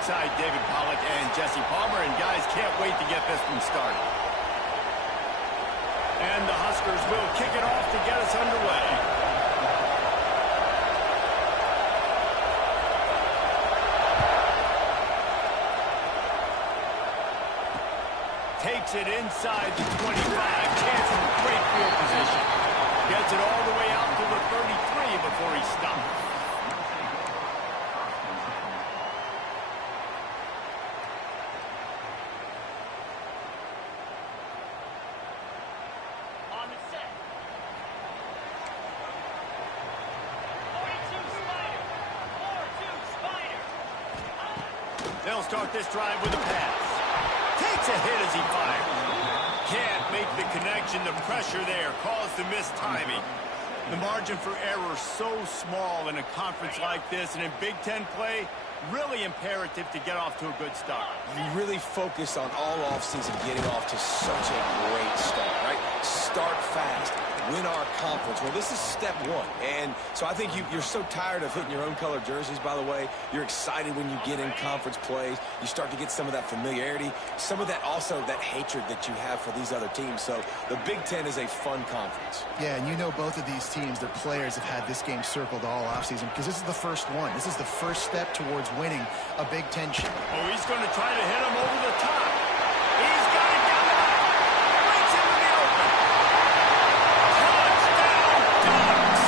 alongside David Pollack and Jesse Palmer, and guys can't wait to get this one started. And the Huskers will kick it off to get us underway. Takes it inside the 25. Chance of a great field position. Gets it all the way out to the 33 before he stops. On the set. 42 Spider. 4-2 Spider. They'll start this drive with a pass. Takes a hit as he fires. Can't make the connection. The pressure there caused the missed timing. The margin for error so small in a conference like this, and in Big Ten play, really imperative to get off to a good start. You really focus on all offseason getting off to such a great start, right? Start fast. Win our conference. Well, this is step one. And so I think you're so tired of hitting your own color jerseys, by the way. You're excited when you get in conference plays. You start to get some of that familiarity, some of that also that hatred that you have for these other teams. So the Big Ten is a fun conference. Yeah, and you know both of these teams, their players have had this game circled all offseason because this is the first one. This is the first step towards winning a Big Ten chip. Oh, he's going to try to hit him over the top. He's got it down the back. Breaks into the open. Touchdown, Ducks!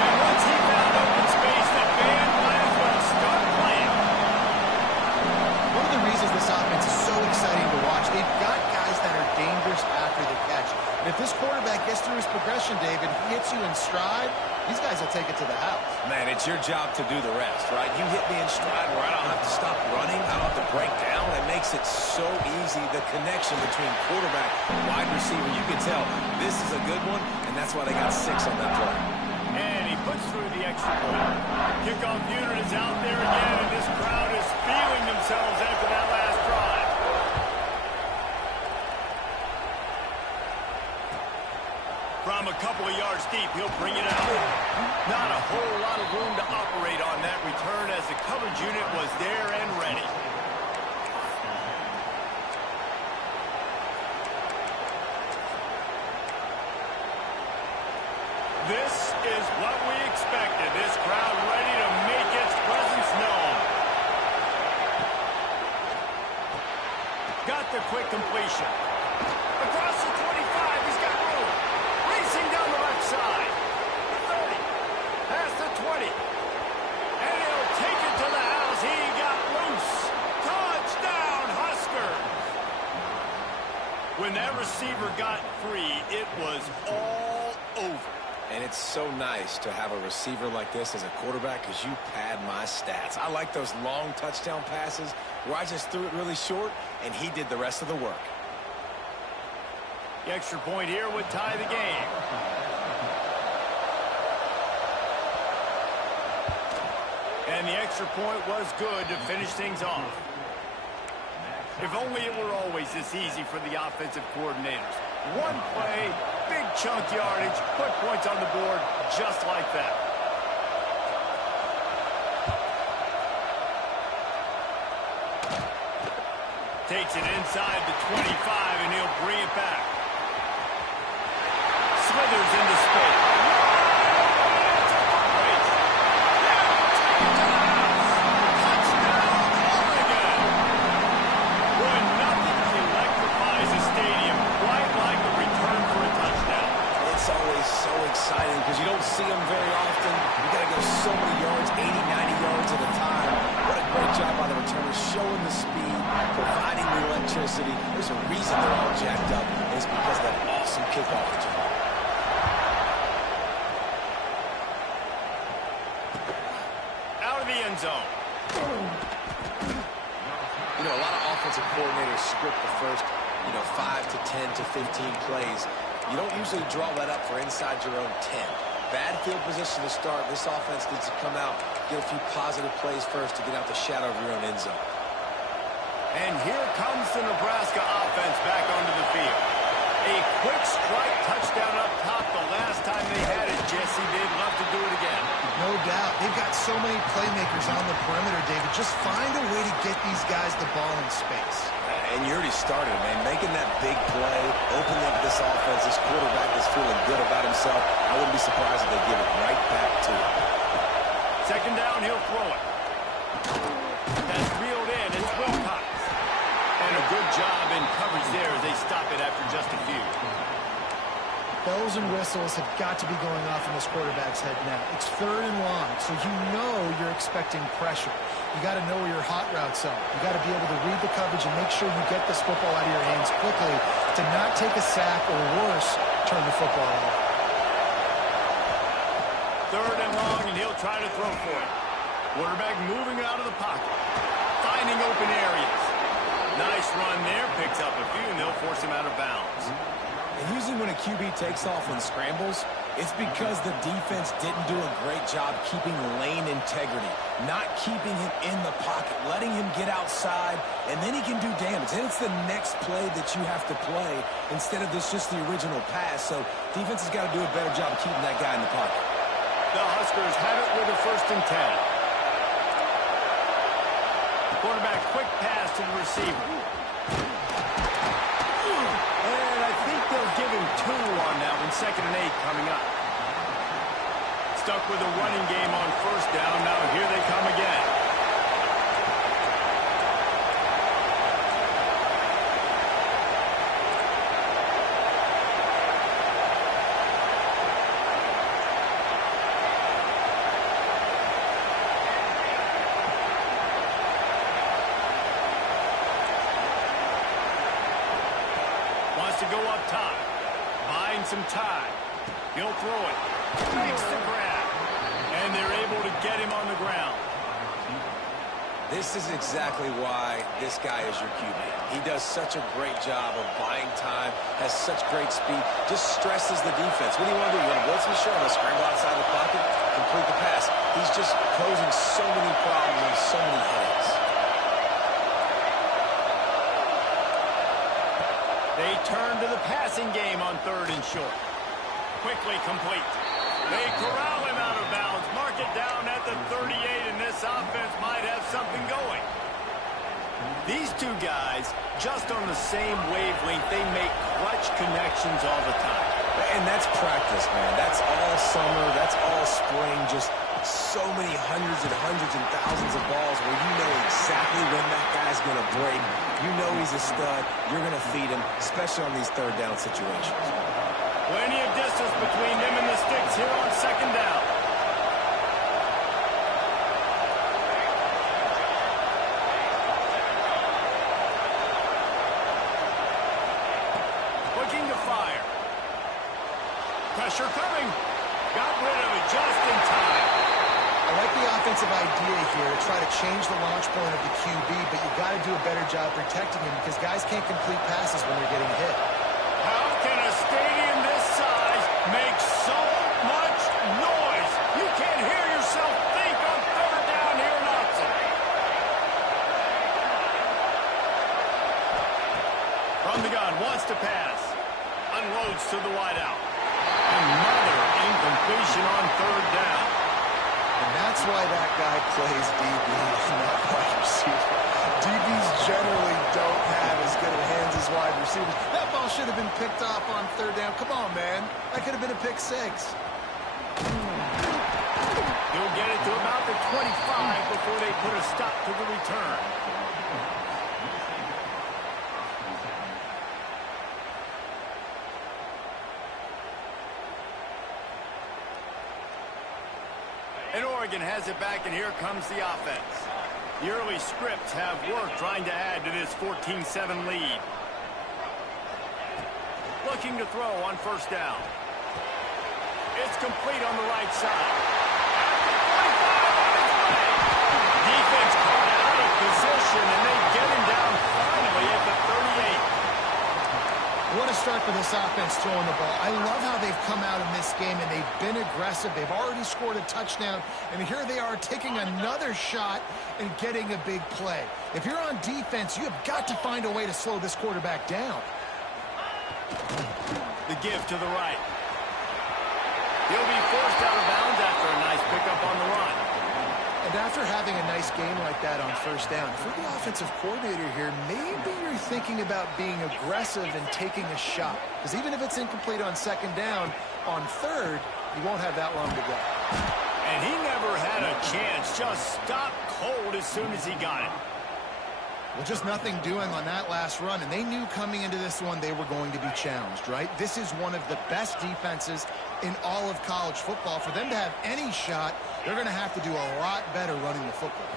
And once he found open space, the band might as well start playing. One of the reasons this offense is so exciting to watch, they've got guys that are dangerous after the catch. And if this quarterback gets through his progression, David, he hits you in stride, these guys will take it to the house. Man, it's your job to do the rest, right? You hit me in stride where I don't have to stop running. I don't have to break down. It makes it so easy. The connection between quarterback and wide receiver, you can tell this is a good one, and that's why they got 6 on that play. And he puts through the extra point. Kickoff unit is out there again, and this crowd is feeling themselves after that last drive. From a couple of yards deep, he'll bring it out. Not a whole lot of room to operate on that return as the coverage unit was there and ready. This is what we expected. This crowd ready to make its presence known. Got the quick completion. Across the 25, he's got room. Racing down the left side. The 30. Past the 20. And he'll take it to the house. He got loose. Touchdown, Huskers. When that receiver got free, it was all over. And it's so nice to have a receiver like this as a quarterback because you pad my stats. I like those long touchdown passes where I just threw it really short, and he did the rest of the work. The extra point here would tie the game. And the extra point was good to finish things off. If only it were always this easy for the offensive coordinators. One play, big chunk yardage, put points on the board just like that. Takes it inside the 25, and he'll bring it back. Slithers into space. Touchdown, Oregon! Boy, nothing electrifies a stadium quite like a return for a touchdown. It's always so exciting because you don't see them very often. You got to go so many yards, 80, 90 yards at a time. What a great job by the returners, showing the speed, providing the electricity. There's a reason they're all jacked up, and it's because of that awesome kickoff return. Out of the end zone. You know, a lot of offensive coordinators script the first, 5 to 10 to 15 plays. You don't usually draw that up for inside your own 10. Bad field position to start. This offense needs to come out, get a few positive plays first to get out the shadow of your own end zone. And here comes the Nebraska offense back onto the field. A quick strike touchdown up top the last time they had it, Jesse. They'd love to do it again. No doubt. They've got so many playmakers on the perimeter, David. Just find a way to get these guys the ball in space. And you already started, man. Making that big play, opening up this offense. This quarterback is feeling good about himself. I wouldn't be surprised if they give it right back to him. Second down, he'll throw it. That's reeled in. It's Wilcox. And a good job in coverage there as they stop it after just a few. Bells and whistles have got to be going off in this quarterback's head now. It's third and long, so you know you're expecting pressure. You got to know where your hot routes are. You got to be able to read the coverage and make sure you get this football out of your hands quickly to not take a sack or worse, turn the football over. Third and long, and he'll try to throw for it. Quarterback moving out of the pocket, finding open areas. Nice run there, picks up a few, and they'll force him out of bounds. And usually when a QB takes off and scrambles, it's because the defense didn't do a great job keeping lane integrity, not keeping him in the pocket, letting him get outside, and then he can do damage. Then it's the next play that you have to play instead of this just the original pass. So defense has got to do a better job of keeping that guy in the pocket. The Huskers have it with a 1st and 10. Quarterback quick pass to the receiver. And I think they'll give him 2 on that one. 2nd and 8 coming up. Stuck with a running game on 1st down. Now here they come again. To go up top, buying some time. He'll throw it, makes the grab, and they're able to get him on the ground. This is exactly why this guy is your QB. He does such a great job of buying time, has such great speed, just stresses the defense. What do you want to do? You want to blitz him? Sure, let's scramble outside the pocket, complete the pass. He's just posing so many problems and so many headaches. They turn to the passing game on 3rd and short. Quickly complete. They corral him out of bounds. Mark it down at the 38, and this offense might have something going. These two guys, just on the same wavelength, they make clutch connections all the time. And that's practice, man. That's all summer. That's all spring. Just so many hundreds and thousands of balls where you know exactly when that guy's going to break. You know he's a stud. You're going to feed him, especially on these 3rd down situations. Plenty of distance between them and the sticks here on 2nd down. Looking to fire. Pressure coming. Got rid of it just in time. I like the offensive idea here to try to change the launch point of the QB, but you got to do a better job protecting him because guys can't complete passes when they're getting hit. How can a stadium this size make so much noise? You can't hear yourself think on 3rd down here in Oxford. From the gun, wants to pass. Unloads to the wideout. Another incompletion on 3rd down. And that's why that guy plays DB and not wide receiver. DBs generally don't have as good of hands as wide receivers. That ball should have been picked off on 3rd down. Come on, man. That could have been a pick 6. He'll get it to about the 25 before they put a stop to the return. And Oregon has it back, and here comes the offense. The early scripts have worked trying to add to this 14-7 lead. Looking to throw on 1st down. It's complete on the right side. Defense caught out of position, and they get him down finally at the 38. What a start for this offense throwing the ball. I love how they've come out in this game, and they've been aggressive. They've already scored a touchdown, and here they are taking another shot and getting a big play. If you're on defense, you have got to find a way to slow this quarterback down. The give to the right. He'll be forced out of bounds after a nice pickup on the run. And after having a nice game like that on first down, if you're the offensive coordinator here, maybe you're thinking about being aggressive and taking a shot. Because even if it's incomplete on second down, on third, you won't have that long to go. And he never had a chance. Just stopped cold as soon as he got it. Well, just nothing doing on that last run, and they knew coming into this one they were going to be challenged, right? This is one of the best defenses in all of college football. For them to have any shot, they're going to have to do a lot better running the football.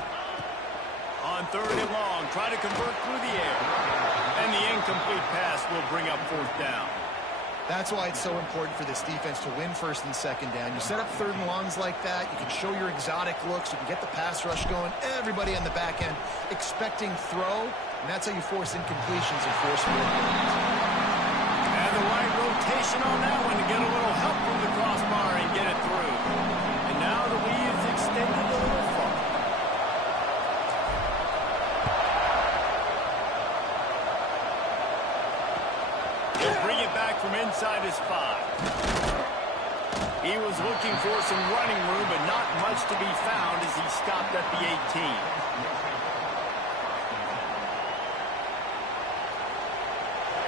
On third and long, try to convert through the air. And the incomplete pass will bring up fourth down. That's why it's so important for this defense to win first and second down. You set up third and longs like that, you can show your exotic looks, you can get the pass rush going, everybody on the back end expecting throw, and that's how you force incompletions and force field goals. And the right rotation on that one to get a little help from the crossbar and get it through. And now the lead is extended a little far. He'll bring it back from inside his 5. He was looking for some running room, but not much to be found as he stopped at the 18.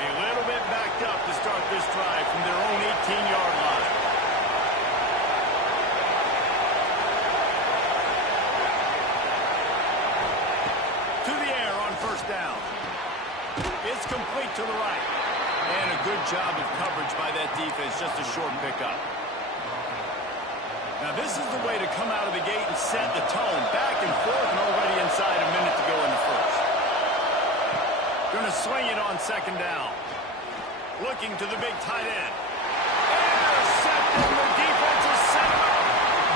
A little bit backed up to start this drive from their own 18-yard line. To the air on first down. It's complete to the right. And a good job of coverage by that defense, just a short pickup. Now this is the way to come out of the gate and set the tone. Back and forth and already inside a minute to go in the first. Gonna swing it on second down. Looking to the big tight end. Intercepted, the defense is set up.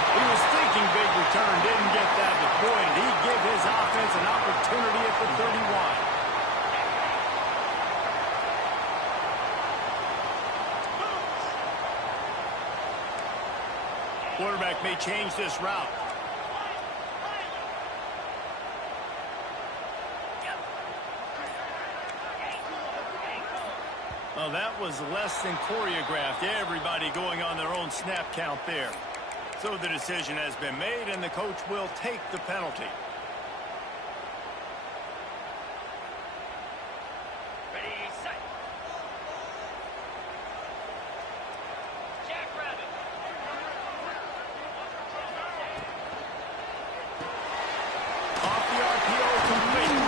He was thinking big return, didn't get that. But boy, did he give his offense an opportunity at the 31. Quarterback may change this route. Well, that was less than choreographed. Everybody going on their own snap count there. So the decision has been made, and the coach will take the penalty. Ready, set. Jackrabbit. Off the RPO, complete.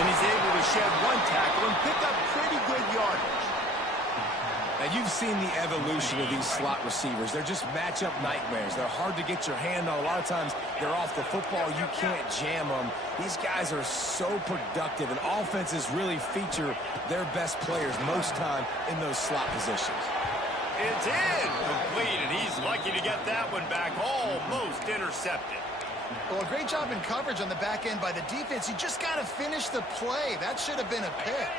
And he's able to shed one tackle and pick up pretty good yardage. Now, you've seen the evolution of these slot receivers. They're just matchup nightmares. They're hard to get your hand on. A lot of times, they're off the football. You can't jam them. These guys are so productive, and offenses really feature their best players most time in those slot positions. It's incomplete, and he's lucky to get that one back. Almost intercepted. Well, a great job in coverage on the back end by the defense. You just got to finish the play. That should have been a pick.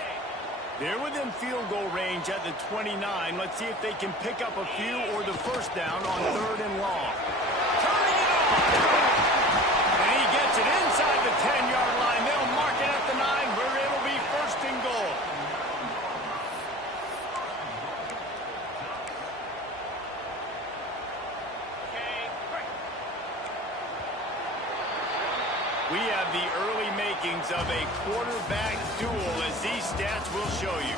They're within field goal range at the 29. Let's see if they can pick up a few or the first down on third and long. Turning it on! And he gets it inside the 10-yard line. They'll mark it at the 9 where it'll be first and goal. We have the early makings of a quarterback duel, as these stats will show you.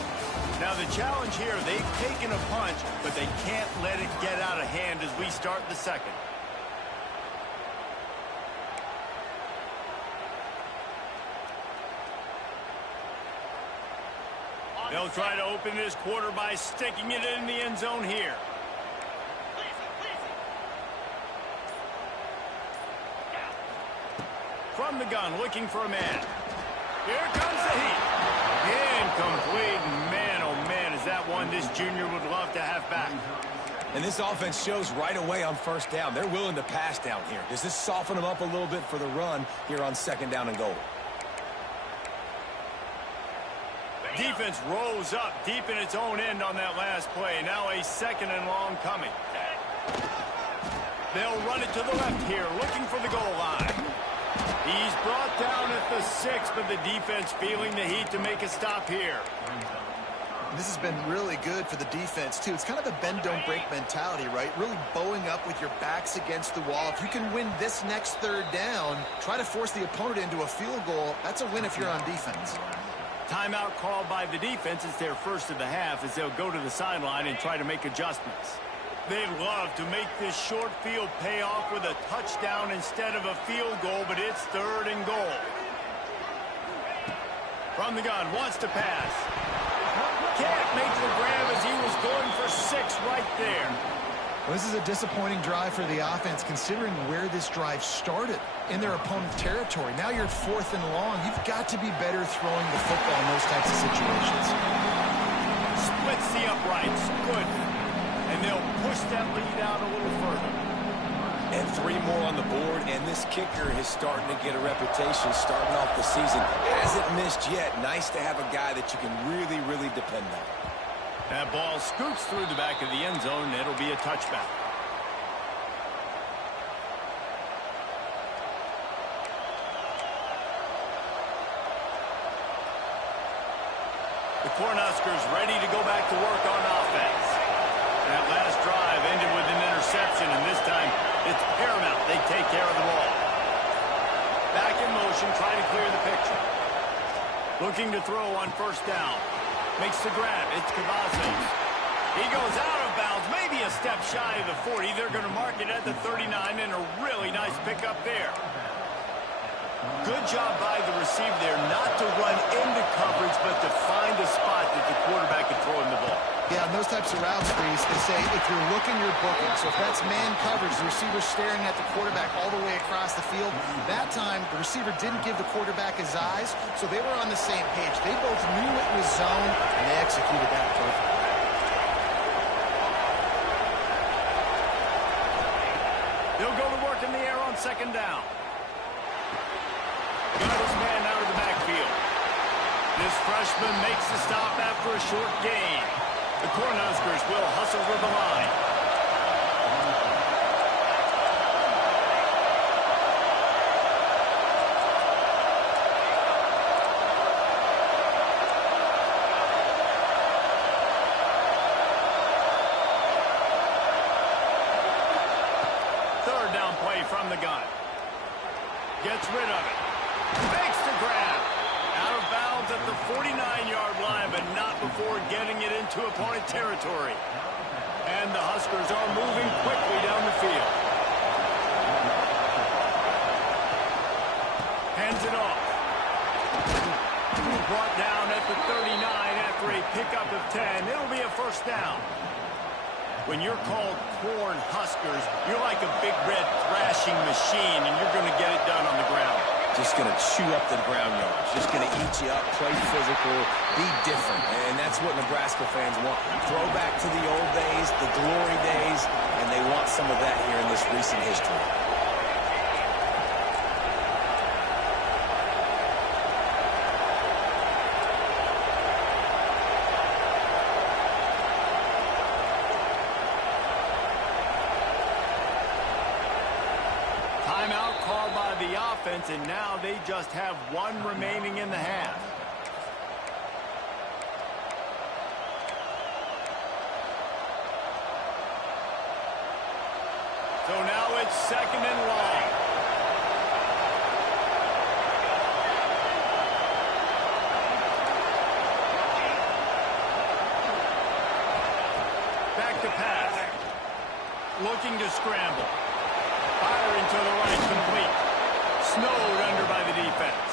Now, the challenge here, they've taken a punch, but they can't let it get out of hand as we start the second. They'll try to open this quarter by sticking it in the end zone here. From the gun, looking for a man. Here comes the heat. Incomplete. Man, oh man, is that one this junior would love to have back. And this offense shows right away on first down. They're willing to pass down here. Does this soften them up a little bit for the run here on second down and goal? Defense rose up deep in its own end on that last play. Now a second and long coming. They'll run it to the left here, looking for the goal line. He's brought down at the 6, but the defense feeling the heat to make a stop here. This has been really good for the defense, too. It's kind of a bend-don't-break mentality, right? Really bowing up with your backs against the wall. If you can win this next third down, try to force the opponent into a field goal. That's a win if you're on defense. Timeout called by the defense. It's their first of the half as they'll go to the sideline and try to make adjustments. They'd love to make this short field pay off with a touchdown instead of a field goal, but it's third and goal. From the gun, wants to pass. Can't make the grab as he was going for 6 right there. Well, this is a disappointing drive for the offense, considering where this drive started in their opponent's territory. Now you're at 4th and long. You've got to be better throwing the football in those types of situations. Splits the uprights. Good. And they'll push that lead out a little further. And 3 more on the board, and this kicker is starting to get a reputation starting off the season. Hasn't missed yet. Nice to have a guy that you can really, really depend on. That ball scoots through the back of the end zone, and it'll be a touchback. The Cornhuskers ready to go back to work on offense. That last drive ended with an interception, and this time it's paramount they take care of the ball. Back in motion, trying to clear the picture. Looking to throw on first down. Makes the grab. It's Cavazos. He goes out of bounds, maybe a step shy of the 40. They're going to mark it at the 39, and a really nice pickup there. Good job by the receiver there, not to run into coverage, but to find a spot that the quarterback can throw him the ball. Yeah, in those types of routes, Brees, they say if you're looking, you're booking. So if that's man coverage, the receiver's staring at the quarterback all the way across the field. That time, the receiver didn't give the quarterback his eyes, so they were on the same page. They both knew it was zone, and they executed that perfectly. They'll go to work in the air on second down. Got his man out of the backfield. This freshman makes the stop after a short gain. The Cornhuskers will hustle to the line. Third down play from the gun. Gets rid of it. Makes the grab. Out of bounds at the 49-yard line, but not before getting it into opponent territory. And the Huskers are moving quickly down the field. Hands it off. Brought down at the 39 after a pickup of 10. It'll be a first down. When you're called Corn Huskers, you're like a big red thrashing machine, and you're going to get it done on the ground. Just going to chew up the ground yards. Just going to eat you up, play physical, be different. And that's what Nebraska fans want. Throw back to the old days, the glory days, and they want some of that here in this recent history. Timeout called by the offense, and now they just have 1 remaining in the half. So now it's second and long. Back to pass. Looking to scramble. Firing to the right, complete. Snowed under by the defense.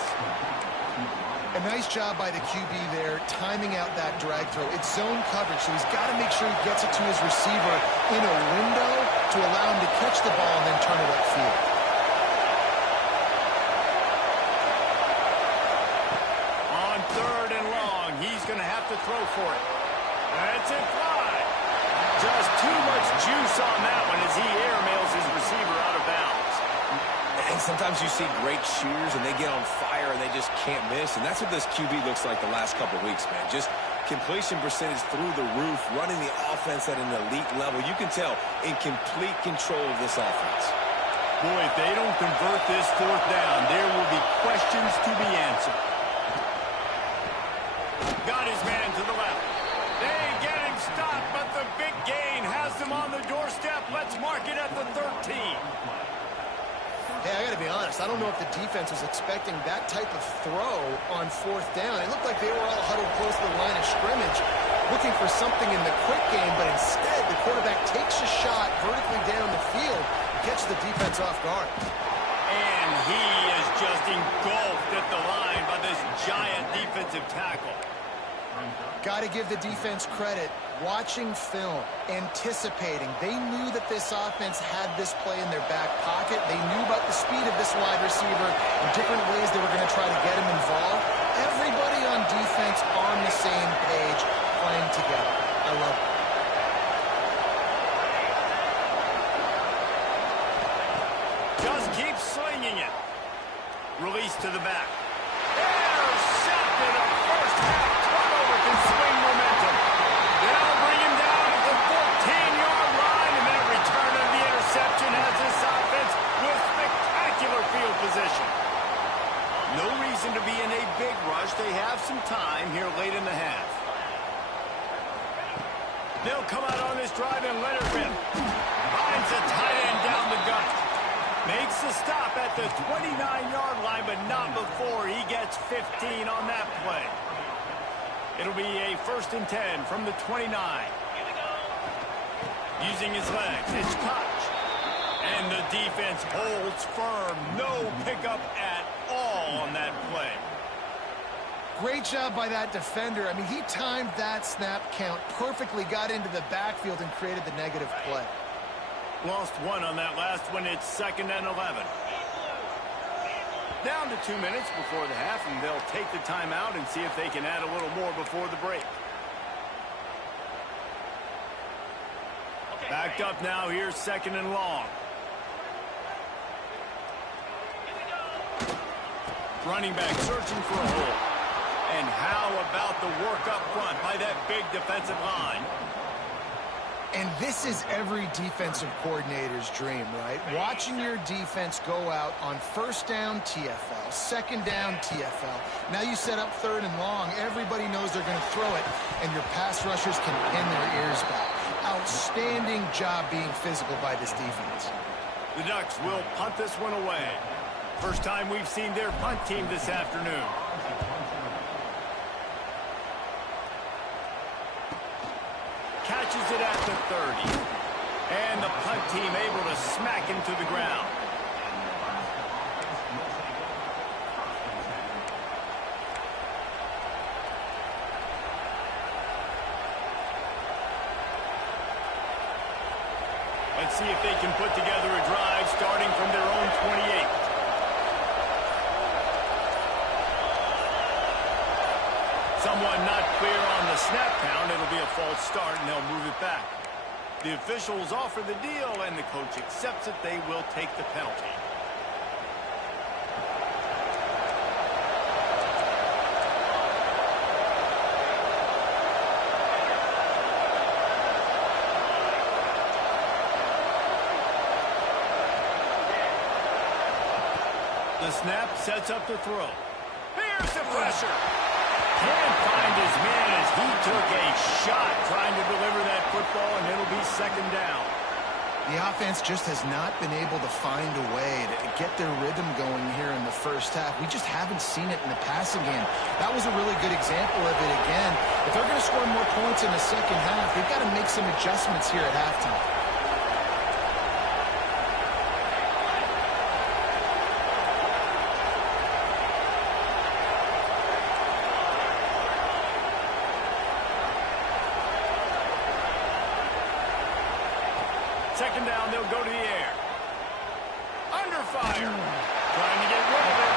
A nice job by the QB there, timing out that drag throw. It's zone coverage, so he's got to make sure he gets it to his receiver in a window to allow him to catch the ball and then turn it upfield. On third and long, he's going to have to throw for it. That's it, fly. Just too much juice on that one as he airmails his receiver out of bounds. And sometimes you see great shooters and they get on fire and they just can't miss. And that's what this QB looks like the last couple weeks, man. Just completion percentage through the roof, running the offense at an elite level. You can tell in complete control of this offense. Boy, if they don't convert this fourth down, there will be questions to be answered. Got his man to the left. They get him stopped, but the big gain has them on the doorstep. Let's mark it at the 13. Hey, I got to be honest. I don't know if the defense was expecting that type of throw on fourth down. It looked like they were all huddled close to the line of scrimmage, looking for something in the quick game, but instead the quarterback takes a shot vertically down the field and catches the defense off guard. And he is just engulfed at the line by this giant defensive tackle. Got to give the defense credit. Watching film, anticipating. They knew that this offense had this play in their back pocket. They knew about the speed of this wide receiver and different ways they were going to try to get him involved. Everybody on defense on the same page, playing together. I love it. Just keep slinging it. Release to the back. Intercepted. A first half turnover can swing momentum. They'll bring him down at the 14-yard line, and that return of the interception has this offense with spectacular field position. No reason to be in a big rush. They have some time here late in the half. They'll come out on this drive and let it rip. Finds the tight end down the gut. Makes the stop at the 29-yard line, but not before he gets 15 on that play. It'll be a 1st and 10 from the 29. Using his legs, it's touch. And the defense holds firm. No pickup at all on that play. Great job by that defender. I mean, he timed that snap count perfectly, got into the backfield, and created the negative play. Lost one on that last one. It's 2nd and 11. Down to 2 minutes before the half, and they'll take the timeout and see if they can add a little more before the break. Backed up now. Here's 2nd and long. Running back searching for a hole. And how about the work up front by that big defensive line? And this is every defensive coordinator's dream, right? Watching your defense go out on 1st down, TFL, 2nd down, TFL. Now you set up 3rd and long. Everybody knows they're going to throw it, and your pass rushers can pin their ears back. Outstanding job being physical by this defense. The Ducks will punt this one away. First time we've seen their punt team this afternoon. Catches it at the 30. And the punt team able to smack him to the ground. Let's see if they can put together a drive starting from their own 28. Someone not clear on the snap count. It'll be a false start, and they'll move it back. The officials offer the deal, and the coach accepts it. They will take the penalty. The snap sets up the throw. Here's the pressure. Can't find his man as he took a shot trying to deliver that football, and it'll be 2nd down. The offense just has not been able to find a way to get their rhythm going here in the first half. We just haven't seen it in the passing game. That was a really good example of it again. If they're going to score more points in the second half, they've got to make some adjustments here at halftime. Second down, they'll go to the air. Under fire. Trying to get rid of it.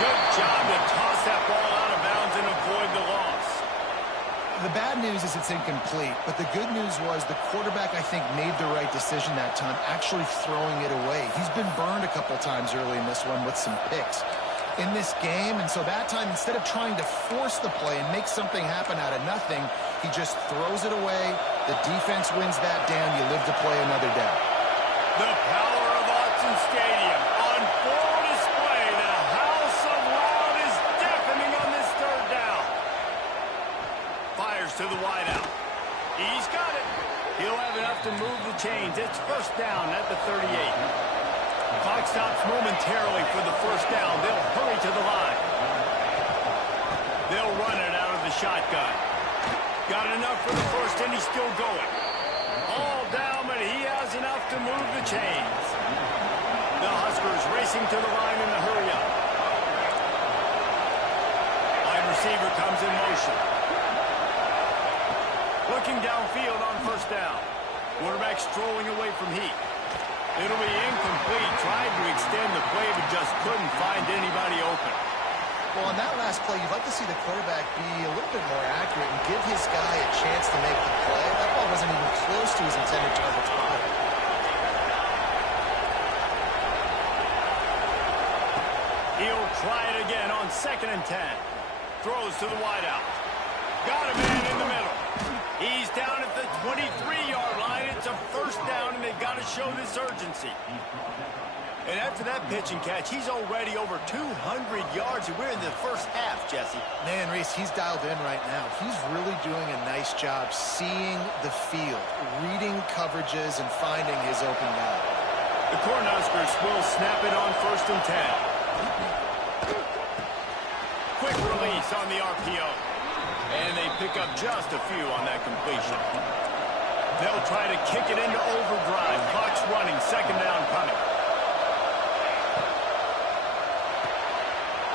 Good job to toss that ball out of bounds and avoid the loss. The bad news is it's incomplete, but the good news was the quarterback, I think, made the right decision that time, actually throwing it away. He's been burned a couple times early in this one with some picks in this game, and so that time, instead of trying to force the play and make something happen out of nothing, he just throws it away. The defense wins that down. You live to play another down. The power of Autzen Stadium on full display. The house of loud is deafening on this 3rd down. Fires to the wideout. He's got it. He'll have enough to move the chains. It's first down at the 38. Clock stops momentarily for the first down. They'll hurry to the line. They'll run it out of the shotgun. Got enough for the first, and he's still going. All down, but he has enough to move the chains. The Huskers racing to the line in the hurry-up. Wide receiver comes in motion. Looking downfield on first down. Quarterback strolling away from heat. It'll be incomplete. Tried to extend the play, but just couldn't find anybody open. Well, on that last play, you'd like to see the quarterback be a little bit more accurate and give his guy a chance to make the play. That ball wasn't even close to his intended target spot. He'll try it again on 2nd and 10. Throws to the wideout. Got a man in the middle. He's down at the 23-yard line. It's a first down, and they've got to show this urgency. And after that pitch and catch, he's already over 200 yards, and we're in the first half, Jesse. Man, Reese, he's dialed in right now. He's really doing a nice job seeing the field, reading coverages, and finding his open guy. The Cornhuskers will snap it on 1st and 10. Quick release on the RPO. And they pick up just a few on that completion. They'll try to kick it into overdrive. Clock's running, 2nd down coming.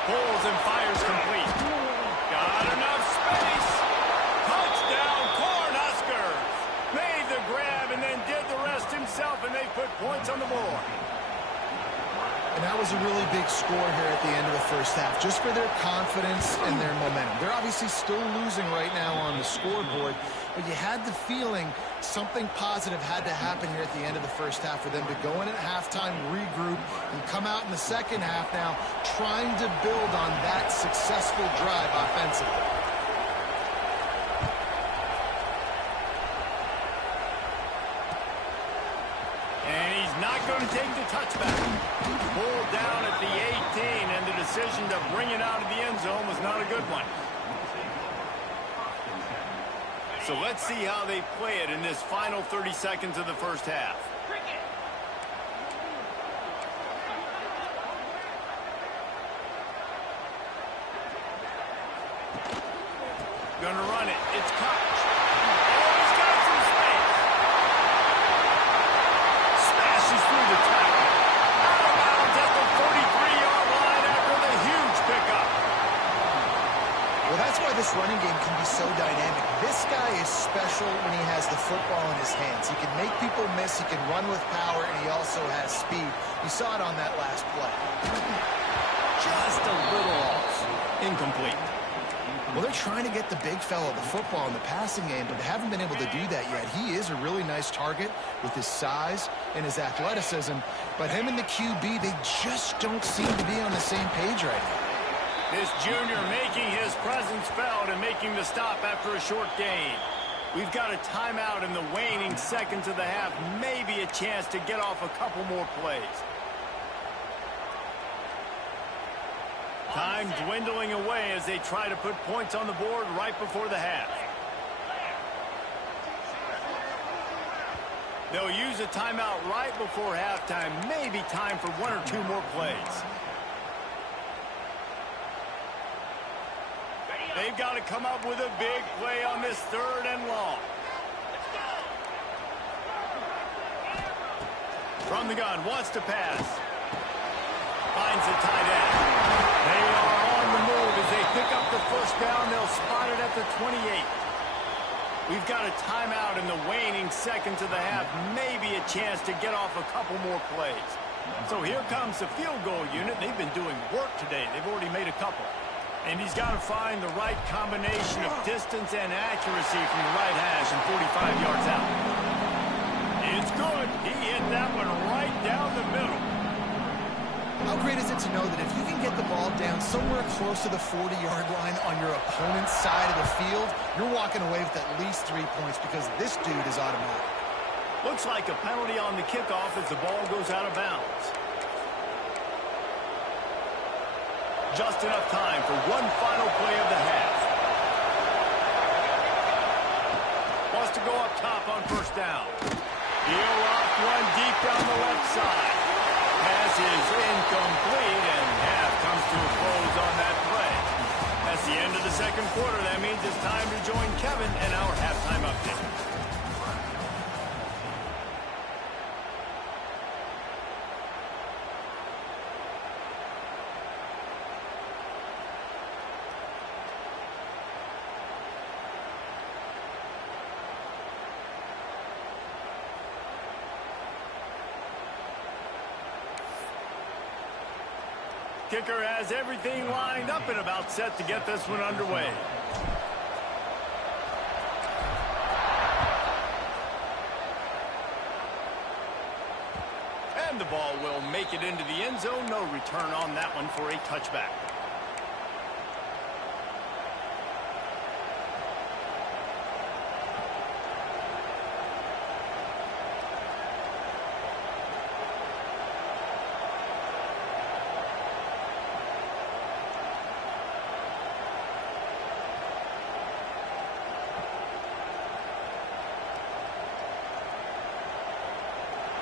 Pulls and fires complete. Got enough space. Touchdown, Cornhuskers. Made the grab and then did the rest himself, and they put points on the board. And that was a really big score here at the end of the first half, just for their confidence and their momentum. They're obviously still losing right now on the scoreboard, but you had the feeling something positive had to happen here at the end of the first half for them to go in at halftime, regroup, and come out in the second half now trying to build on that successful drive offensively. And he's not going to take the touchback. Pulled down at the 18, and the decision to bring it out of the end zone was not a good one. So let's see how they play it in this final 30 seconds of the first half. Gonna run it. It's Koch. Oh, he's got some space. Smashes through the tackle. Out of bounds at the 43-yard line after the huge pickup. Well, that's why this running game can be so dynamic. This guy is special when he has the football in his hands. He can make people miss, he can run with power, and he also has speed. You saw it on that last play. Just a little off. Incomplete. Well, they're trying to get the big fella the football in the passing game, but they haven't been able to do that yet. He is a really nice target with his size and his athleticism, but him and the QB, they just don't seem to be on the same page right now. This junior making his presence felt and making the stop after a short gain. We've got a timeout in the waning seconds of the half, maybe a chance to get off a couple more plays. Time dwindling away as they try to put points on the board right before the half. They'll use a timeout right before halftime. Maybe time for 1 or 2 more plays. They've got to come up with a big play on this 3rd and long. From the gun, wants to pass. Finds the tight end. They are on the move as they pick up the first down. They'll spot it at the 28. We've got a timeout in the waning seconds of the half. Maybe a chance to get off a couple more plays. So here comes the field goal unit. They've been doing work today. They've already made a couple. And he's got to find the right combination of distance and accuracy from the right hash and 45 yards out. It's good. He hit that one right down the middle. How great is it to know that if you can get the ball down somewhere close to the 40-yard line on your opponent's side of the field, you're walking away with at least 3 points because this dude is automatic. Looks like a penalty on the kickoff as the ball goes out of bounds. Just enough time for one final play of the half. side. Pass is incomplete, and half comes to a close on that play. That's the end of the second quarter. That means it's time to join Kevin and our halftime update. Kicker has everything lined up and about set to get this one underway. And the ball will make it into the end zone. No return on that one for a touchback.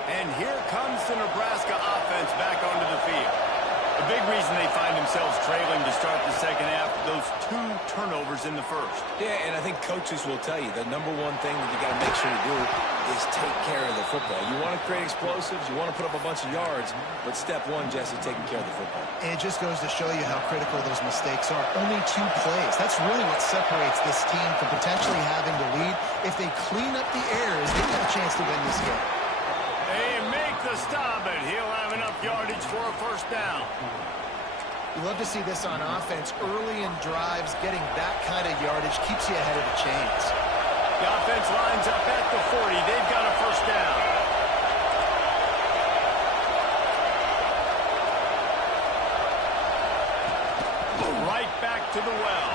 And here comes the Nebraska offense back onto the field. A big reason they find themselves trailing to start the second half, those 2 turnovers in the first. Yeah, and I think coaches will tell you the number one thing that you got to make sure to do is take care of the football. You want to create explosives, you want to put up a bunch of yards, but step one, Jesse, taking care of the football. And it just goes to show you how critical those mistakes are. Only 2 plays. That's really what separates this team from potentially having to lead. If they clean up the errors, they've got a chance to win this game. They make the stop, and he'll have enough yardage for a first down. You love to see this on offense. Early in drives, getting that kind of yardage keeps you ahead of the chains. The offense lines up at the 40. They've got a first down. Right back to the well.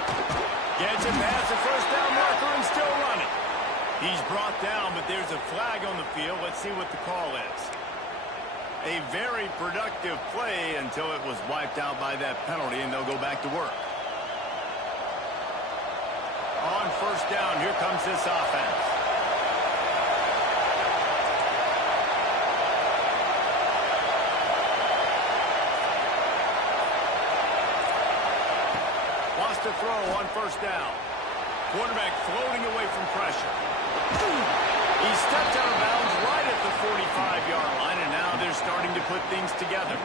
Gets it past the first down marker and still running. He's brought down, but there's a flag on the field. Let's see what the call is. A very productive play until it was wiped out by that penalty, and they'll go back to work. On first down, here comes this offense. Wants to throw on first down. Quarterback floating away from pressure. He stepped out of bounds right at the 45-yard line, and now they're starting to put things together.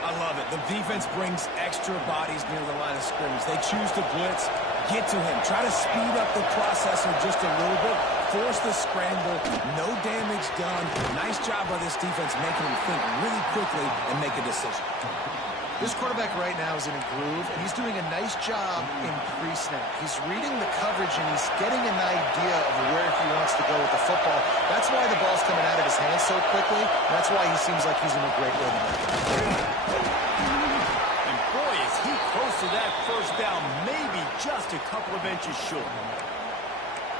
I love it. The defense brings extra bodies near the line of scrimmage. They choose to blitz, get to him, try to speed up the processor just a little bit, force the scramble, no damage done. Nice job by this defense making him think really quickly and make a decision. This quarterback right now is in a groove, and he's doing a nice job in pre-snap. He's reading the coverage, and he's getting an idea of where he wants to go with the football. That's why the ball's coming out of his hands so quickly. That's why he seems like he's in a great rhythm. And boy, is he close to that first down, maybe just a couple of inches short.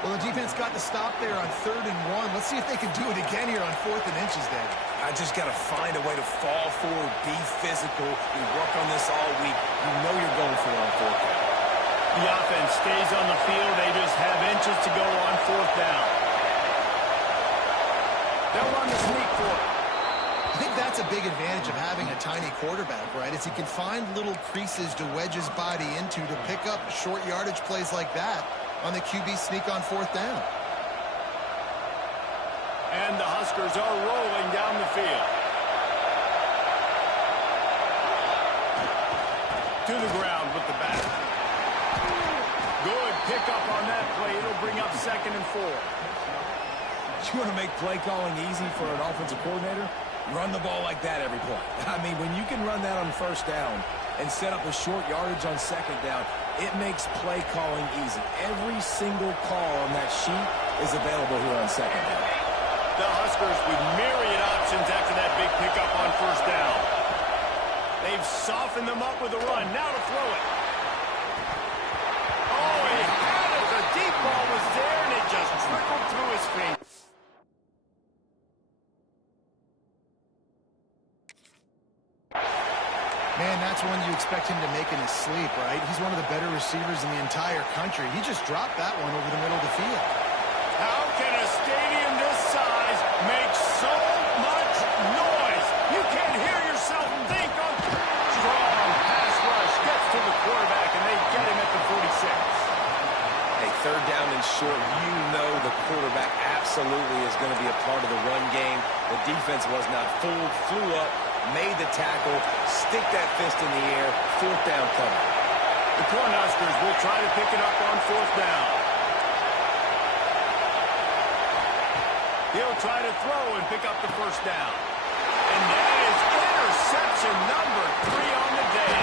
Well, the defense got the stop there on 3rd and 1. Let's see if they can do it again here on 4th and inches, David. I just got to find a way to fall forward, be physical. We work on this all week. You know you're going for it on 4th down. The offense stays on the field. They just have inches to go on 4th down. They'll run the sneak for it. I think that's a big advantage of having a tiny quarterback, right? Is he can find little creases to wedge his body into to pick up short yardage plays like that on the QB sneak on 4th down. And the Huskers are rolling down the field. To the ground with the bat. Good pickup on that play. It'll bring up 2nd and 4. You want to make play calling easy for an offensive coordinator? Run the ball like that every play. I mean, when you can run that on 1st down and set up a short yardage on 2nd down, it makes play calling easy. Every single call on that sheet is available here on 2nd down. The Huskers with myriad options after that big pickup on 1st down. They've softened them up with a run. Now to throw it. Oh, he had it. The deep ball was there, and it just trickled through his feet. Man, that's one you expect him to make in his sleep, right? He's one of the better receivers in the entire country. He just dropped that one over the middle of the field. How can a stadium this size make so much absolutely is going to be a part of the run game. The defense was not fooled, flew up, made the tackle, stick that fist in the air, fourth down cover. The Cornhuskers will try to pick it up on fourth down. He'll try to throw and pick up the first down. And that is interception number 3 on the day.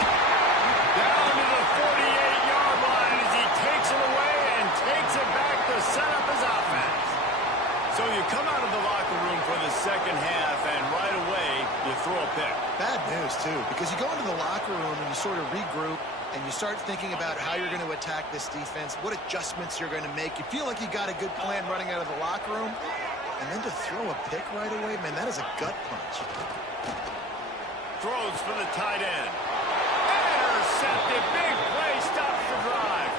Down to the 48-yard line as he takes it away and takes it back to set up his offense. So you come out of the locker room for the second half, and right away, you throw a pick. Bad news, too, because you go into the locker room and you sort of regroup, and you start thinking about how you're going to attack this defense, what adjustments you're going to make. You feel like you got a good plan running out of the locker room, and then to throw a pick right away, man, that is a gut punch. Throws for the tight end. Intercepted. Big play. Stops the drive.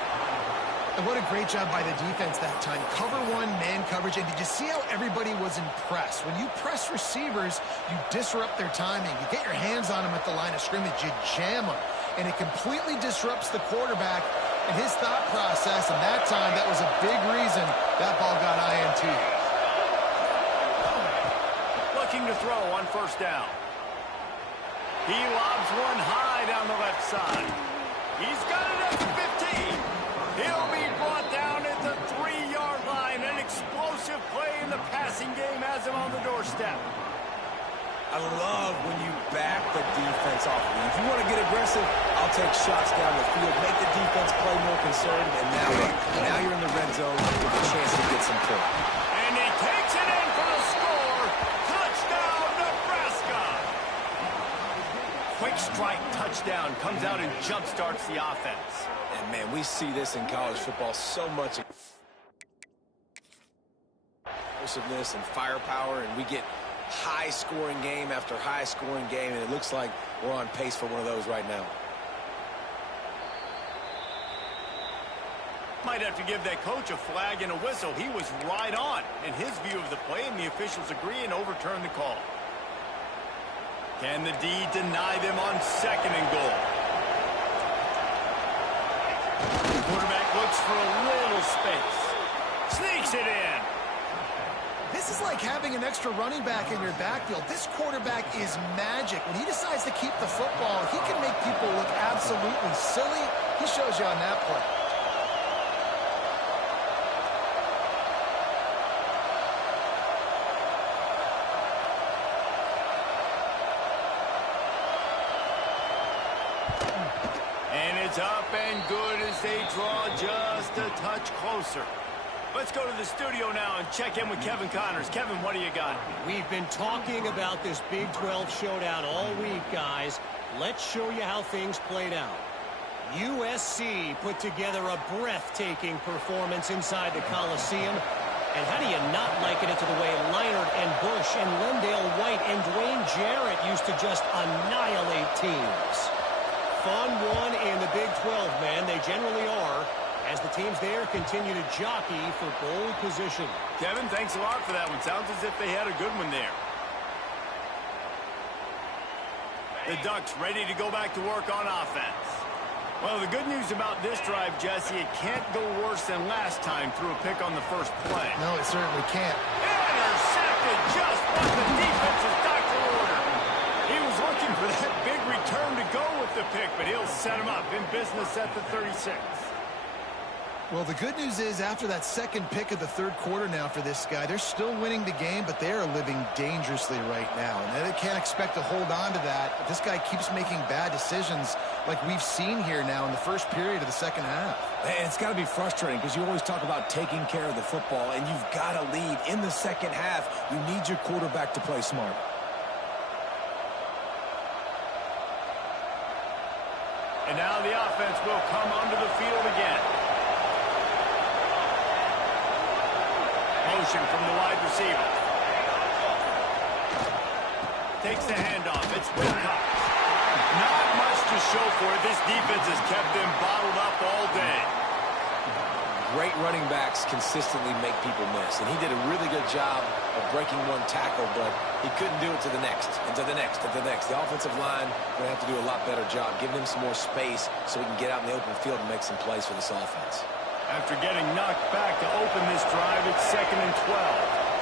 And what a great job by the defense that time. Cover one, man coverage. And did you see how everybody was impressed? When you press receivers, you disrupt their timing. You get your hands on them at the line of scrimmage. You jam them. And it completely disrupts the quarterback and his thought process. And that time, that was a big reason that ball got INT. Looking to throw on first down. He lobs one high down the left side. He's got it at the 15. He'll be brought down at the 3-yard line. An explosive play in the passing game has him on the doorstep. I love when you back the defense off. If you want to get aggressive, I'll take shots down the field, make the defense play more conservative, and now you're in the red zone with a chance to get some point. And he takes it in for the score. Touchdown, Nebraska. Quick strike touchdown comes out and jump-starts the offense. And, man, we see this in college football so much. Explosiveness and firepower, and we get high-scoring game after high-scoring game, and it looks like we're on pace for one of those right now. Might have to give that coach a flag and a whistle. He was right on in his view of the play, and the officials agree and overturn the call. Can the D deny them on second and goal? The quarterback looks for a little space. Sneaks it in. This is like having an extra running back in your backfield. This quarterback is magic. When he decides to keep the football, he can make people look absolutely silly. He shows you on that play. And it's up and good as they draw just a touch closer. Let's go to the studio now and check in with Kevin Connors. Kevin, what do you got? We've been talking about this Big 12 showdown all week, guys. Let's show you how things played out. USC put together a breathtaking performance inside the Coliseum. And how do you not liken it to the way Leinart and Bush and Lendale White and Dwayne Jarrett used to just annihilate teams? Fun one in the Big 12, man. They generally are, as the teams there continue to jockey for bowl position. Kevin, thanks a lot for that one. Sounds as if they had a good one there. The Ducks ready to go back to work on offense. Well, the good news about this drive, Jesse, it can't go worse than last time through a pick on the first play. No, it certainly can't. Intercepted just what the defense's doctor ordered. He was looking for that big return to go with the pick, but he'll set him up in business at the 36. Well, the good news is after that second pick of the third quarter now for this guy, they're still winning the game, but they are living dangerously right now. And they can't expect to hold on to that if this guy keeps making bad decisions like we've seen here now in the first period of the second half. And it's got to be frustrating because you always talk about taking care of the football, and you've got to lead in the second half. You need your quarterback to play smart. And now the offense will come onto the field again. Motion from the wide receiver. Takes the handoff. It's Wilcox. Not much to show for it. This defense has kept them bottled up all day. Great running backs consistently make people miss, and he did a really good job of breaking one tackle, but he couldn't do it to the next, and to the next, and to the next. The offensive line will have to do a lot better job, giving him some more space so he can get out in the open field and make some plays for this offense. After getting knocked back to open this drive, it's 2nd and 12.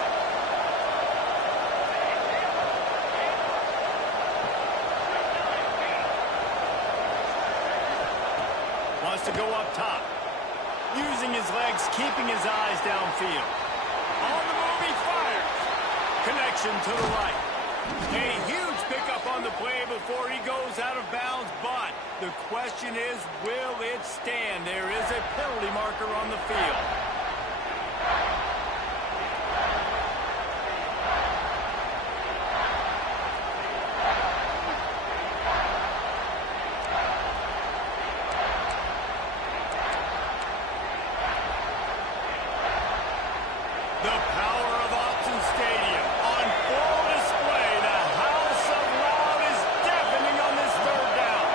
to go up top. Using his legs, keeping his eyes downfield. On the move, he fires. Connection to the right. A huge pickup on the play before he goes out of bounds, but the question is, will it stand? There is a penalty marker on the field. The power of Austin Stadium on full display. The house of loud is deafening on this third down.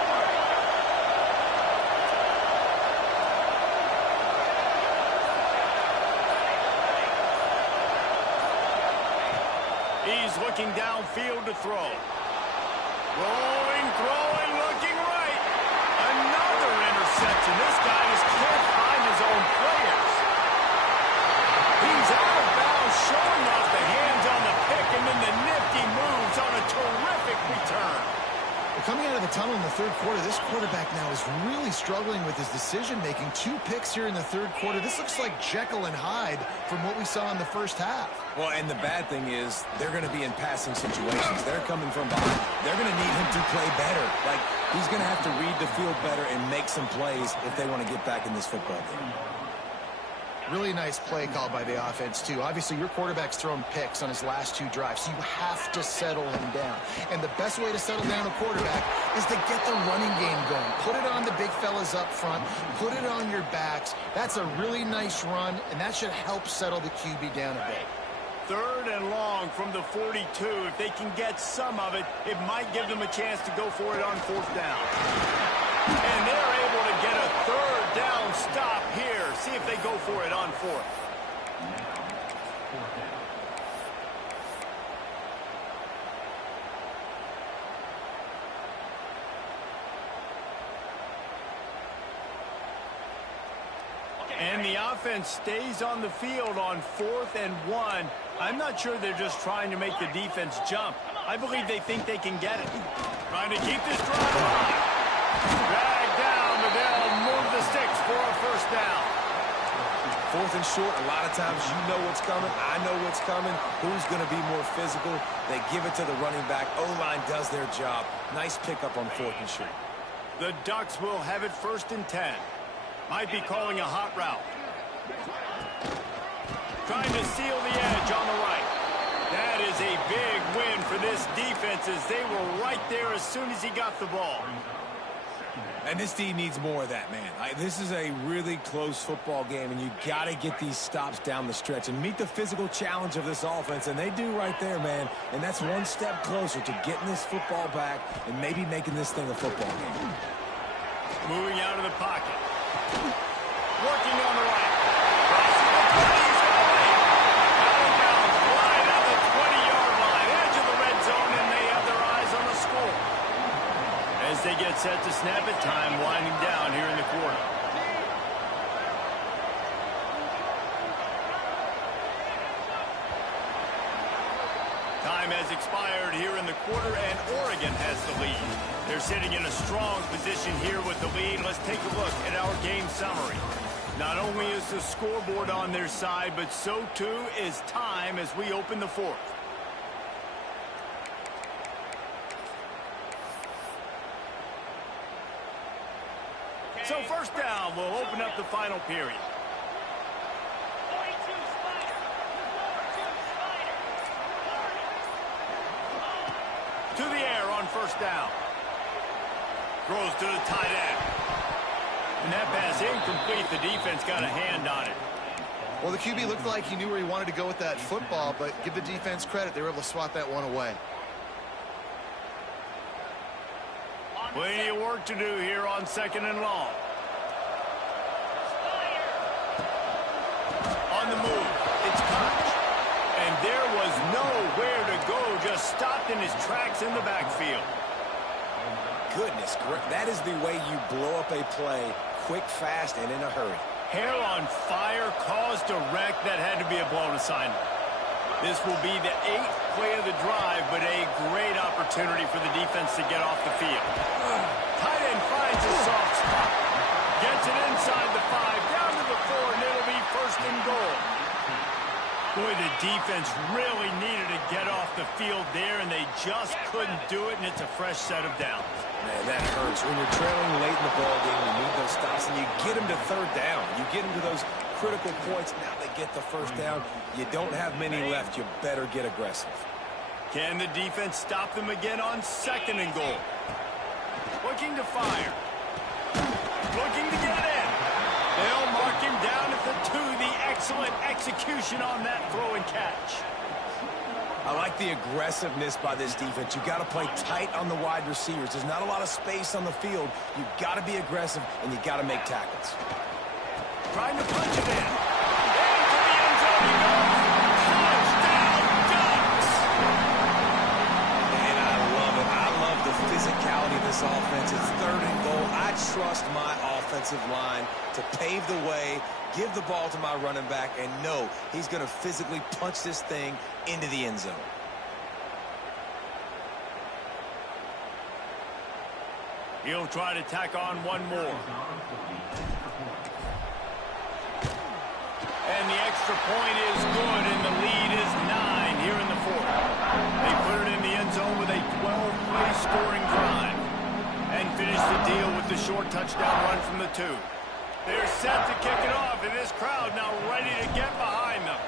He's looking downfield to throw. Rolling, throwing, looking right. Another interception. This guy just can't find his own players. He's out of bounds, showing off the hands on the pick, and then the nifty moves on a terrific return. Well, coming out of the tunnel in the third quarter, this quarterback now is really struggling with his decision-making. 2 picks here in the third quarter. This looks like Jekyll and Hyde from what we saw in the first half. Well, and the bad thing is they're going to be in passing situations. They're coming from behind. They're going to need him to play better. Like, he's going to have to read the field better and make some plays if they want to get back in this football game. Really nice play call by the offense, too. Obviously, your quarterback's thrown picks on his last 2 drives, so you have to settle him down. And the best way to settle down a quarterback is to get the running game going. Put it on the big fellas up front. Put it on your backs. That's a really nice run, and that should help settle the QB down a bit. 3rd and long from the 42. If they can get some of it, it might give them a chance to go for it on 4th down. And they're able to get a 3rd down stop here. See if they go for it on 4th. And the offense stays on the field on 4th and 1. I'm not sure they're just trying to make the defense jump. I believe they think they can get it. Trying to keep this drive alive. Drag down, but they'll move the sticks for a 1st down. 4th and short, a lot of times you know what's coming. I know what's coming. Who's going to be more physical? They give it to the running back. O-line does their job. Nice pickup on 4th and short. The Ducks will have it 1st and 10. Might be calling a hot route. Trying to seal the edge on the right. That is a big win for this defense as they were right there as soon as he got the ball. And this team needs more of that, man. This is a really close football game, and you got to get these stops down the stretch and meet the physical challenge of this offense, and they do right there, man. And that's one step closer to getting this football back and maybe making this thing a football game. Moving out of the pocket. Working on the right. Crossing the 20, he's going. Out of bounds, right on the 20-yard line. Edge of the red zone, and they have their eyes on the score. As they get set to snap it, time winding down here in the quarter. Time has expired here in the quarter, and Oregon has the lead. They're sitting in a strong position here with the lead. Let's take a look at our game summary. Not only is the scoreboard on their side, but so too is time as we open the 4th. So 1st down will open up the final period. To the air on 1st down. Throws to the tight end. And that pass incomplete. The defense got a hand on it. Well, the QB looked like he knew where he wanted to go with that football, but give the defense credit. They were able to swat that one away. Plenty of work to do here on 2nd and long. On the move, it's Koch. And there was nowhere to go, just stopped in his tracks in the backfield. Goodness, that is the way you blow up a play, quick, fast, and in a hurry. Hair on fire, caused a wreck. That had to be a blown assignment. This will be the 8th play of the drive, but a great opportunity for the defense to get off the field. Tight end finds a soft spot. Gets Gets it inside the 5, down to the 4, and it'll be first and goal. Boy, the defense really needed to get off the field there, and they just couldn't do it, and it's a fresh set of downs. Man, that hurts. When you're trailing late in the ball game, you need those stops, and you get them to third down. You get them to those critical points. Now they get the first down. You don't have many left. You better get aggressive. Can the defense stop them again on second and goal? Looking to fire. Looking to get it in. They'll mark him down at the 2. The excellent execution on that throw and catch. I like the aggressiveness by this defense. You got to play tight on the wide receivers. There's not a lot of space on the field. You got to be aggressive, and you got to make tackles. Trying to punch it in. Into the end zone he goes. Touchdown, Ducks! And I love it. I love the physicality of this offense. It's third and goal. I trust my offensive line to pave the way, give the ball to my running back, and know he's going to physically punch this thing into the end zone. He'll try to tack on one more. And the extra point is good, and the lead is 9 here in the 4th. They put it in the end zone with a 12-play scoring drive and finish the deal with the short touchdown run from the 2. They're set to kick it off, and this crowd now ready to get behind them.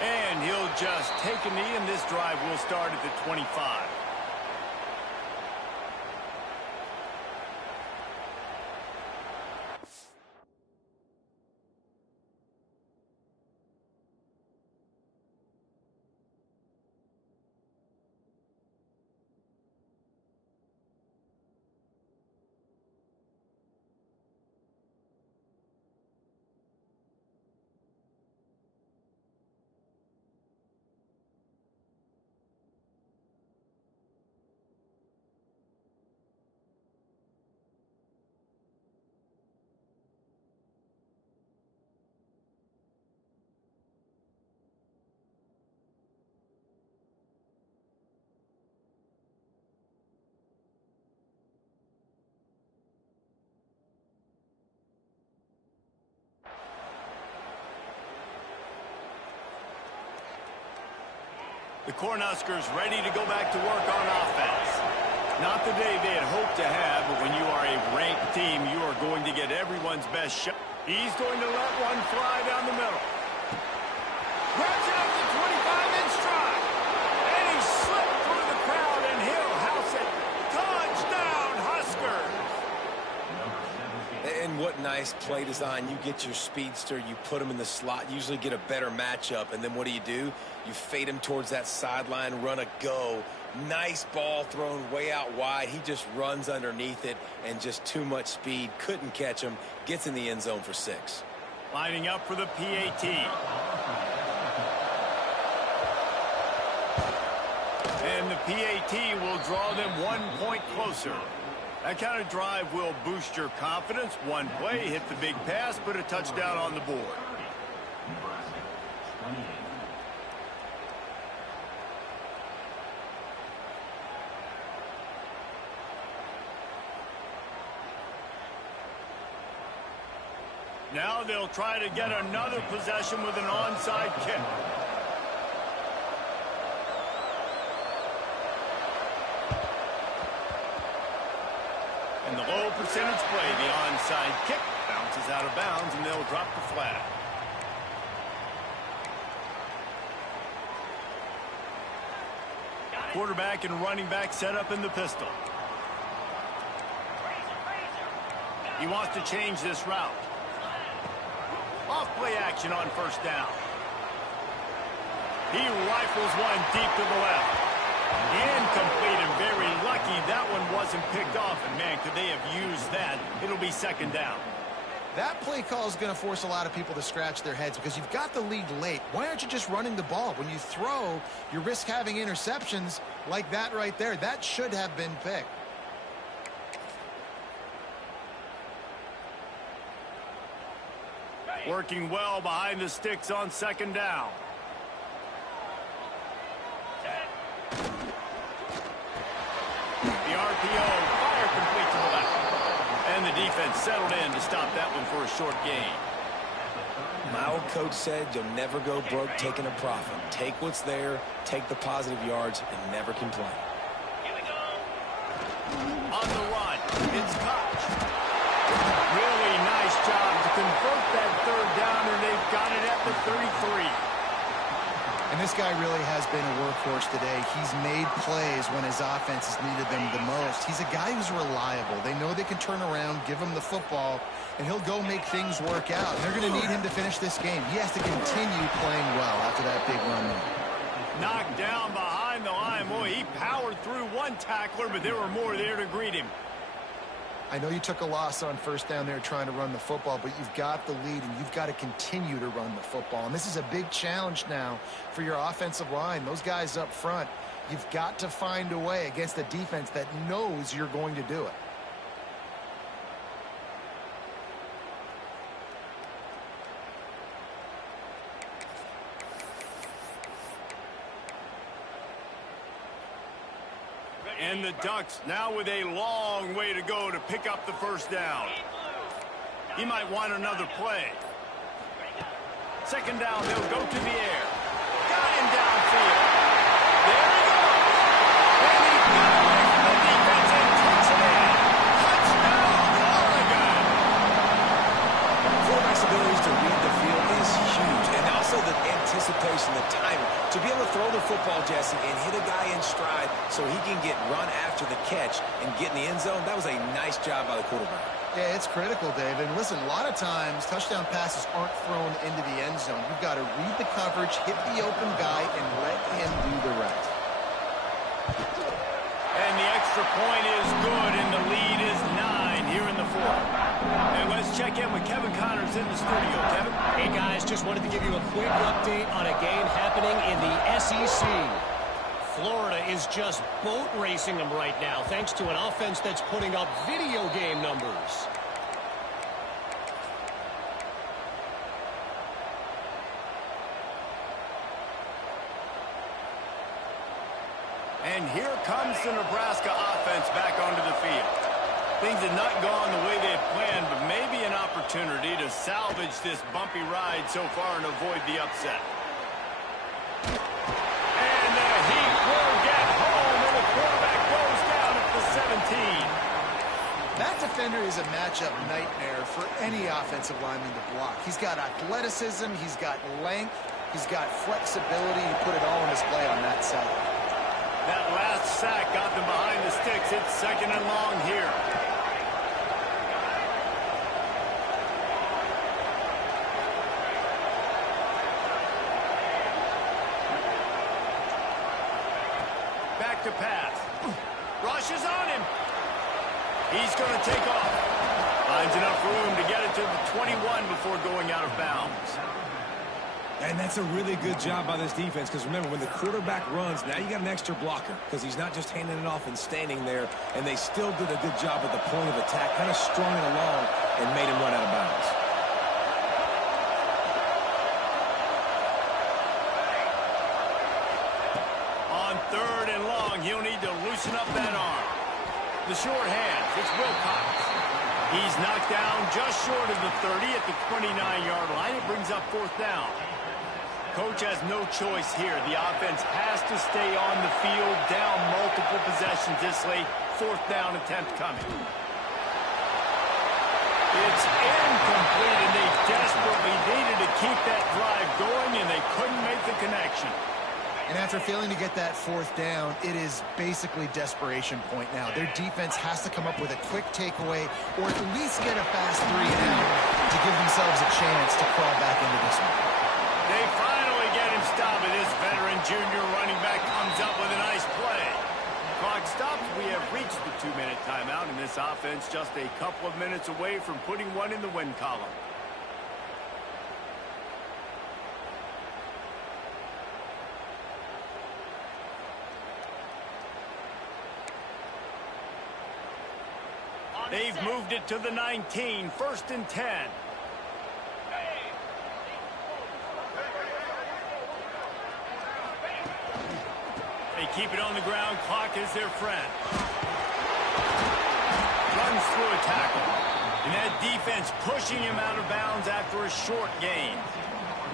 And he'll just take a knee, and this drive will start at the 25. The Cornhuskers ready to go back to work on offense. Not the day they had hoped to have, but when you are a ranked team, you are going to get everyone's best shot. He's going to let one fly down the middle. Grabs it up to 25 in stride. And he slipped through the crowd, and he'll house it. Touchdown, Huskers! And what nice play design. You get your speedster, you put him in the slot, usually get a better matchup, and then what do? You fade him towards that sideline, run a go. Nice ball thrown way out wide. He just runs underneath it, and just too much speed. Couldn't catch him. Gets in the end zone for 6. Lining up for the PAT. And the PAT will draw them 1 point closer. That kind of drive will boost your confidence. One play, hit the big pass, put a touchdown on the board. Now they'll try to get another possession with an onside kick. And the low percentage play, the onside kick, bounces out of bounds, and they'll drop the flag. Quarterback and running back set up in the pistol. He wants to change this route. Off play action on first down. He rifles one deep to the left. Incomplete, and very lucky that one wasn't picked off. And man, could they have used that? It'll be second down. That play call is going to force a lot of people to scratch their heads because you've got the lead late. Why aren't you just running the ball? When you throw, you risk having interceptions like that right there. That should have been picked. Working well behind the sticks on second down. RPO. Fire complete to the left. And the defense settled in to stop that one for a short gain. My old coach said you'll never go broke taking a profit. Take what's there, take the positive yards, and never complain. On the run, it's Koch. Really nice job to convert that third down, and they've got it at the 33. And this guy really has been a workhorse today. He's made plays when his offense has needed them the most. He's a guy who's reliable. They know they can turn around, give him the football, and he'll go make things work out. And they're going to need him to finish this game. He has to continue playing well after that big run there. Knocked down behind the line. Boy, he powered through one tackler, but there were more there to greet him. I know you took a loss on first down there trying to run the football, but you've got the lead, and you've got to continue to run the football. And this is a big challenge now for your offensive line. Those guys up front, you've got to find a way against a defense that knows you're going to do it. And the Ducks now with a long way to go to pick up the first down. He might want another play. Second down, they'll go to the air. Got him downfield. There he goes. And he got away from the defense and takes it in. Touchdown, Oregon. Quarterback's abilities to read the field is huge. And also the anticipation, the timing. To be able to throw the football, Jesse, and hit a guy in stride so he can get run after the catch and get in the end zone, that was a nice job by the quarterback. Yeah, it's critical, David. And listen, a lot of times touchdown passes aren't thrown into the end zone. You've got to read the coverage, hit the open guy, and let him do the rest. And the extra point is good, and the lead is 9 here in the fourth. And let's check in with Kevin Connors in the studio. Kevin? Hey, guys, just wanted to give you a quick update on a game happening in the SEC. Florida is just boat racing them right now, thanks to an offense that's putting up video game numbers. And here comes the Nebraska offense back onto the field. Things had not gone the way they had planned, but maybe an opportunity to salvage this bumpy ride so far and avoid the upset. And the Heat will get home, and the quarterback goes down at the 17. That defender is a matchup nightmare for any offensive lineman to block. He's got athleticism, he's got length, he's got flexibility. He put it all on display on that side. That last sack got them behind the sticks. It's second and long here. Back to pass. Rush is on him. He's going to take off. Finds enough room to get it to the 21 before going out of bounds. And that's a really good job by this defense, because remember, when the quarterback runs, now you got an extra blocker, because he's not just handing it off and standing there, and they still did a good job at the point of attack, kind of strung it along and made him run out of bounds. On third and long, he'll need to loosen up that arm. The short hands, it's Wilcox. He's knocked down just short of the 30 at the 29-yard line. It brings up fourth down. Coach has no choice here. The offense has to stay on the field, down multiple possessions this late. Fourth down attempt coming. It's incomplete, and they desperately needed to keep that drive going, and they couldn't make the connection. And after failing to get that fourth down, it is basically desperation point now. Their defense has to come up with a quick takeaway or at least get a fast 3 and out to give themselves a chance to crawl back into this one. They finally get him stopped, and this veteran junior running back comes up with a nice play. Clock stops. We have reached the 2-minute timeout, and this offense just a couple of minutes away from putting one in the win column. They've moved it to the 19, first and 10. They keep it on the ground. Clock is their friend. runs through a tackle. And that defense pushing him out of bounds after a short gain.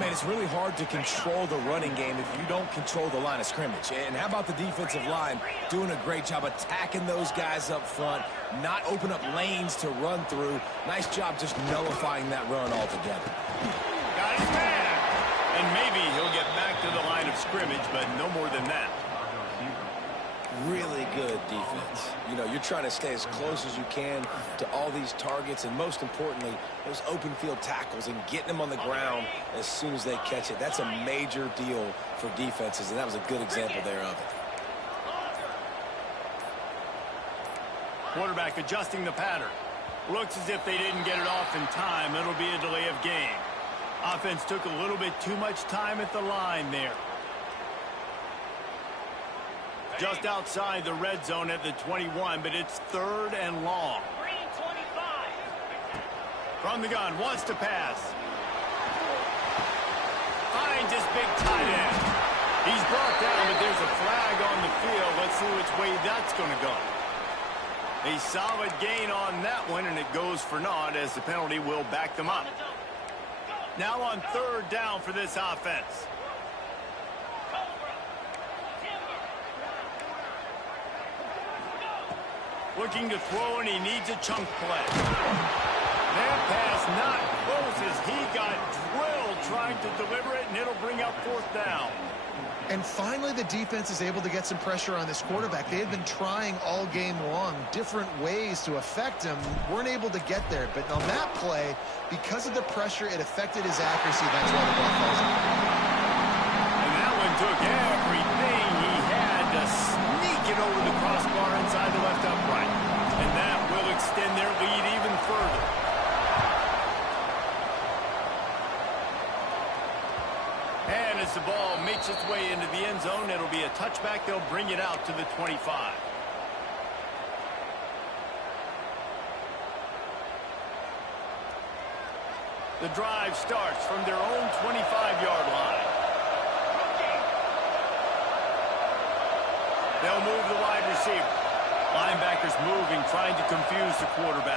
Man, it's really hard to control the running game if you don't control the line of scrimmage. And how about the defensive line doing a great job attacking those guys up front, not open up lanes to run through. Nice job just nullifying that run altogether. Got his man. And maybe he'll get back to the line of scrimmage, but no more than that. Really good defense. You know, you're trying to stay as close as you can to all these targets, and most importantly, those open field tackles and getting them on the ground as soon as they catch it. That's a major deal for defenses, and that was a good example there of it. Quarterback adjusting the pattern. Looks as if they didn't get it off in time. It'll be a delay of game. Offense took a little bit too much time at the line there. Just outside the red zone at the 21, but it's 3rd and long. From the gun, wants to pass. Finds his big tight end. He's brought down, but there's a flag on the field. Let's see which way that's going to go. A solid gain on that one, and it goes for naught as the penalty will back them up. Now on 3rd down for this offense. Looking to throw, and he needs a chunk play. That pass not close as he got drilled trying to deliver it, and it'll bring up 4th down. And finally, the defense is able to get some pressure on this quarterback. They had been trying all game long different ways to affect him. Weren't able to get there. But on that play, because of the pressure, it affected his accuracy. That's why the ball falls out. And that one took everything he had to sneak it over the crossbar inside the left upright. And that will extend their lead even further. And as the ball makes its way into the end zone, it'll be a touchback. They'll bring it out to the 25. The drive starts from their own 25-yard line. They'll move the wide receiver. Linebackers moving, trying to confuse the quarterback.